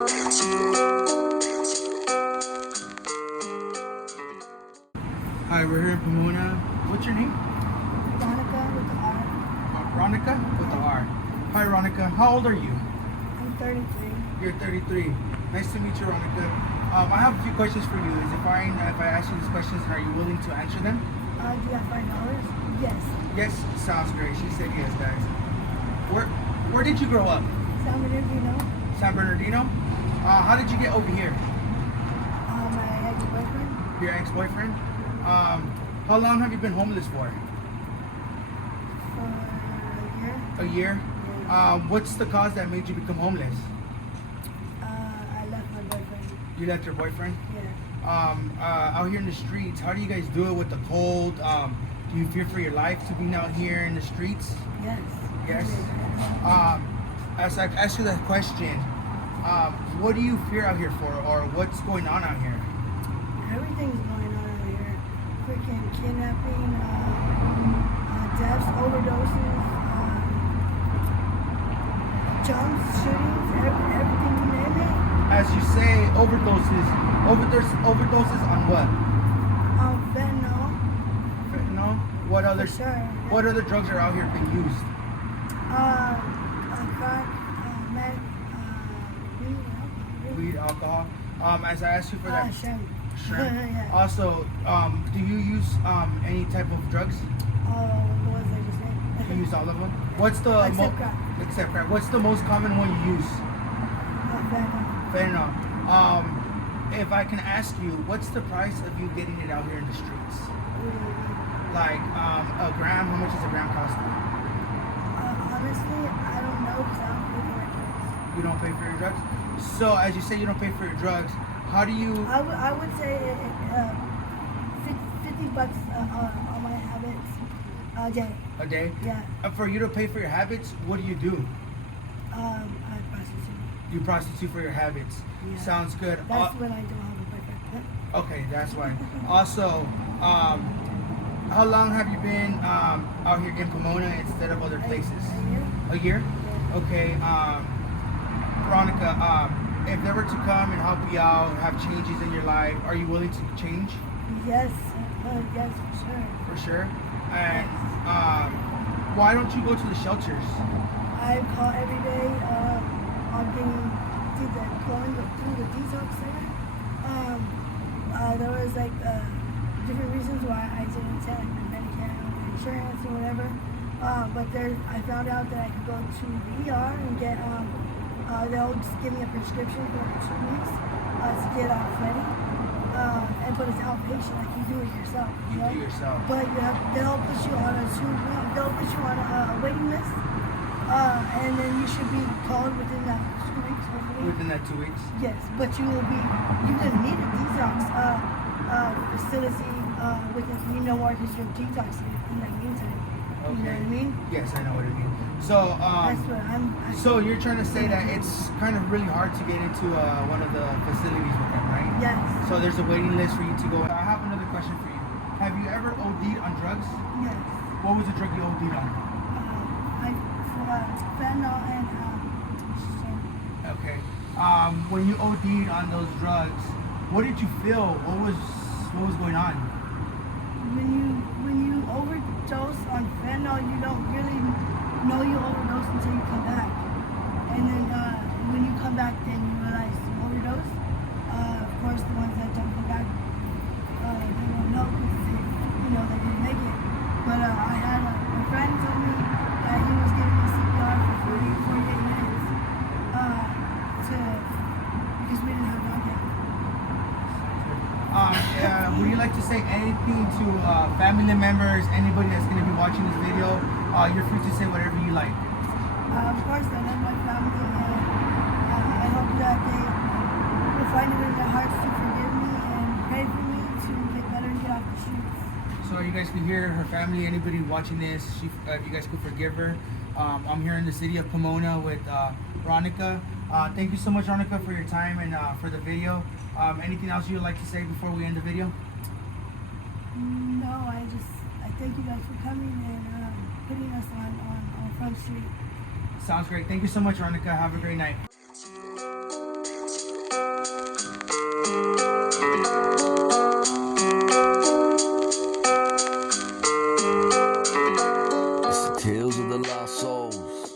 Hi, we're here in Pomona. What's your name? Ronica with the R. Ronica with the R. Hi, Ronica. How old are you? I'm 33. You're 33. Nice to meet you, Ronica. I have a few questions for you. Is it fine if I ask you these questions and are you willing to answer them? Do you have $5? Yes. Yes, sounds great. She said yes, guys. Where did you grow up? San Bernardino. San Bernardino? How did you get over here? My ex-boyfriend. Your ex-boyfriend? How long have you been homeless for? For a year. A year? Yeah. What's the cause that made you become homeless? I left my boyfriend. You left your boyfriend? Yeah. Out here in the streets, how do you guys do it with the cold? Do you fear for your life to being out here in the streets? Yes. Yes. As I ask you that question, what do you fear out here for, or what's going on out here? Everything's going on out here. Freaking kidnapping, deaths, overdoses, jumps, shootings, everything you name it. As you say, overdoses on what? Fentanyl. Fentanyl? What other? For sure. What other drugs are out here being used? Crack, meth, Weed, alcohol. As I asked you for that. shrimp. Sure. Yeah. Also, do you use any type of drugs? The ones I just named. You use all of them. What's the Except crack. Except crack. What's the most common one you use? Fentanyl. Fentanyl. If I can ask you, what's the price of you getting it out here in the streets? Like a gram. How much does a gram cost? Honestly, I don't know because I don't pay for my drugs. You don't pay for your drugs. So as you say, you don't pay for your drugs. How do you? I would say $50 on my habits a day. A day? Yeah. For you to pay for your habits, what do you do? I prostitute. You prostitute for your habits. Yeah. Sounds good. That's when I don't have a boyfriend. Okay, that's why. Also, how long have you been out here in Pomona instead of other places? A year. A year? Yeah. Okay. Veronica, if they were to come and help you out, have changes in your life, are you willing to change? Yes. Yes, for sure. For sure. And why don't you go to the shelters? I call every day. I'm going through the detox center. There was like different reasons why I didn't take like my Medicare or insurance or whatever. But I found out that I could go to the ER and get they'll just give me a prescription for 2 weeks to get ready. But it's outpatient, like you do it yourself. You do yourself. But they'll put you on a 2 week. They'll put you on a waiting list, and then you should be called within that 2 weeks. Hopefully. Within that 2 weeks? Yes, but you're gonna need a detox facility within where you're detoxing in that meantime. Okay. You know what I mean? Yes, I know what I mean. So, That's what so you're trying to say that it's kind of really hard to get into one of the facilities with them, right? Yes. So there's a waiting list for you to go. I have another question for you. Have you ever OD'd on drugs? Yes. What was the drug you OD'd on? Fentanyl and Okay. When you OD'd on those drugs, what did you feel? What was going on? when you overdose on fentanyl, you don't really know you overdosed until you come back. And then when you come back, then you realize you overdosed. Of course, the ones that don't come back, they won't know because they didn't make it. But I had my friend told me that he was giving me CPR for 48 minutes because we didn't have drug yet. Would you like to say anything to family members, anybody that's going to be watching this video? You're free to say whatever you like. Of course, I love my family, and I hope that they will find it in their hearts to forgive me and pray for me to get better and get off the streets. So you guys can hear her family, anybody watching this, if you guys could forgive her. I'm here in the city of Pomona with Ronica. Thank you so much, Ronica, for your time and for the video. Anything else you'd like to say before we end the video? No, I thank you guys for coming and putting us on Front Street. Sounds great. Thank you so much, Ronica. Have a great night. Tales of the lost souls.